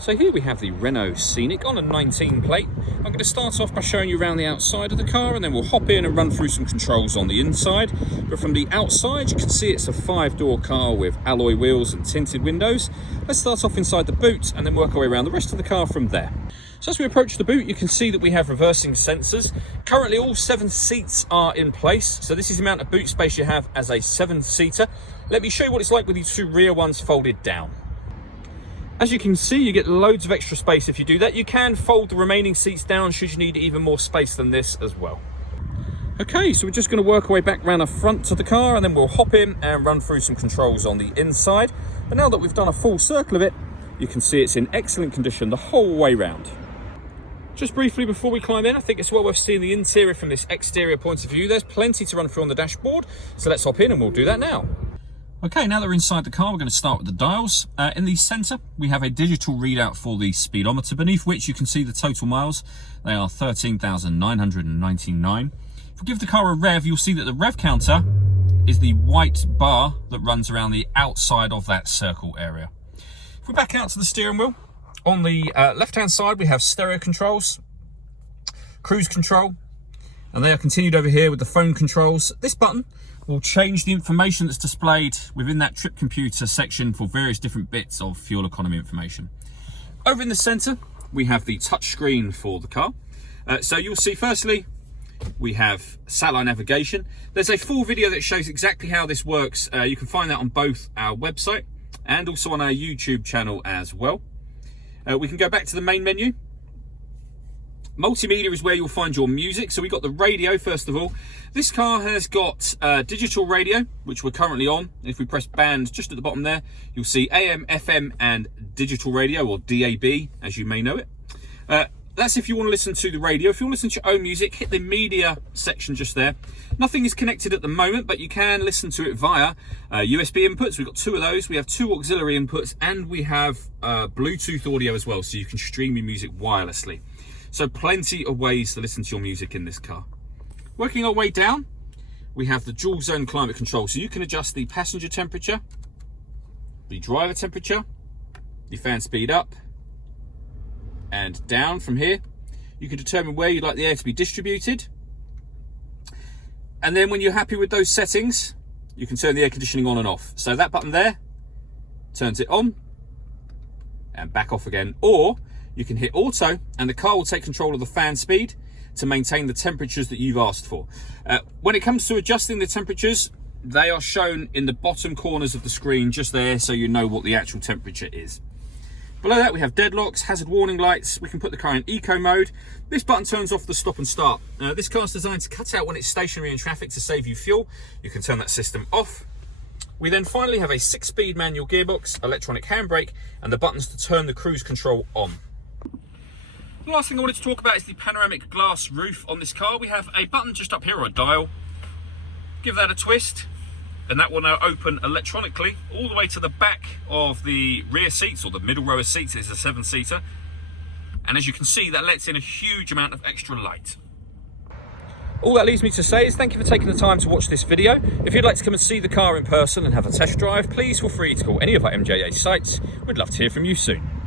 So here we have the Renault Scenic on a 19 plate. I'm going to start off by showing you around the outside of the car, and then we'll hop in and run through some controls on the inside. But from the outside, you can see it's a 5-door car with alloy wheels and tinted windows. Let's start off inside the boot and then work our way around the rest of the car from there. So as we approach the boot, you can see that we have reversing sensors. Currently all 7 seats are in place, so this is the amount of boot space you have as a 7-seater. Let me show you what it's like with these 2 rear ones folded down. As you can see, you get loads of extra space if you do that. You can fold the remaining seats down should you need even more space than this as well. Okay, so we're just going to work our way back around the front of the car, and then we'll hop in and run through some controls on the inside. And now that we've done a full circle of it, you can see it's in excellent condition the whole way round. Just briefly before we climb in, I think it's well worth seeing the interior from this exterior point of view. There's plenty to run through on the dashboard, so let's hop in and we'll do that now. Okay, now that we're inside the car, we're going to start with the dials. In the centre, we have a digital readout for the speedometer, beneath which you can see the total miles. They are 13,999. If we give the car a rev, you'll see that the rev counter is the white bar that runs around the outside of that circle area. If we back out to the steering wheel, on the left-hand side, we have stereo controls, cruise control, and they are continued over here with the phone controls. This button will change the information that's displayed within that trip computer section for various different bits of fuel economy information. Over in the center, we have the touch screen for the car. So you'll see, firstly, we have satellite navigation. There's a full video that shows exactly how this works. You can find that on both our website and also on our YouTube channel as well. We can go back to the main menu. Multimedia is where you'll find your music. So we've got the radio, first of all. This car has got digital radio, which we're currently on. If we press band just at the bottom there, you'll see AM, FM, and digital radio, or DAB, as you may know it. That's if you want to listen to the radio. If you want to listen to your own music, hit the media section just there. Nothing is connected at the moment, but you can listen to it via USB inputs. We've got 2 of those. We have 2 auxiliary inputs, and we have Bluetooth audio as well, so you can stream your music wirelessly. So plenty of ways to listen to your music in this car. Working our way down, we have the dual zone climate control. So you can adjust the passenger temperature, the driver temperature, the fan speed up and down from here. You can determine where you'd like the air to be distributed. And then when you're happy with those settings, you can turn the air conditioning on and off. So that button there turns it on and back off again. Or you can hit auto and the car will take control of the fan speed to maintain the temperatures that you've asked for. When it comes to adjusting the temperatures, they are shown in the bottom corners of the screen just there, so you know what the actual temperature is. Below that we have deadlocks, hazard warning lights. We can put the car in eco mode. This button turns off the stop and start. This car is designed to cut out when it's stationary in traffic to save you fuel. You can turn that system off. We then finally have a 6-speed manual gearbox, electronic handbrake, and the buttons to turn the cruise control on. The last thing I wanted to talk about is the panoramic glass roof on this car. We have a button just up here, or a dial. Give that a twist, and that will now open electronically all the way to the back of the rear seats, or the middle row of seats. It's a 7-seater. And as you can see, that lets in a huge amount of extra light. All that leaves me to say is thank you for taking the time to watch this video. If you'd like to come and see the car in person and have a test drive, please feel free to call any of our MJA sites. We'd love to hear from you soon.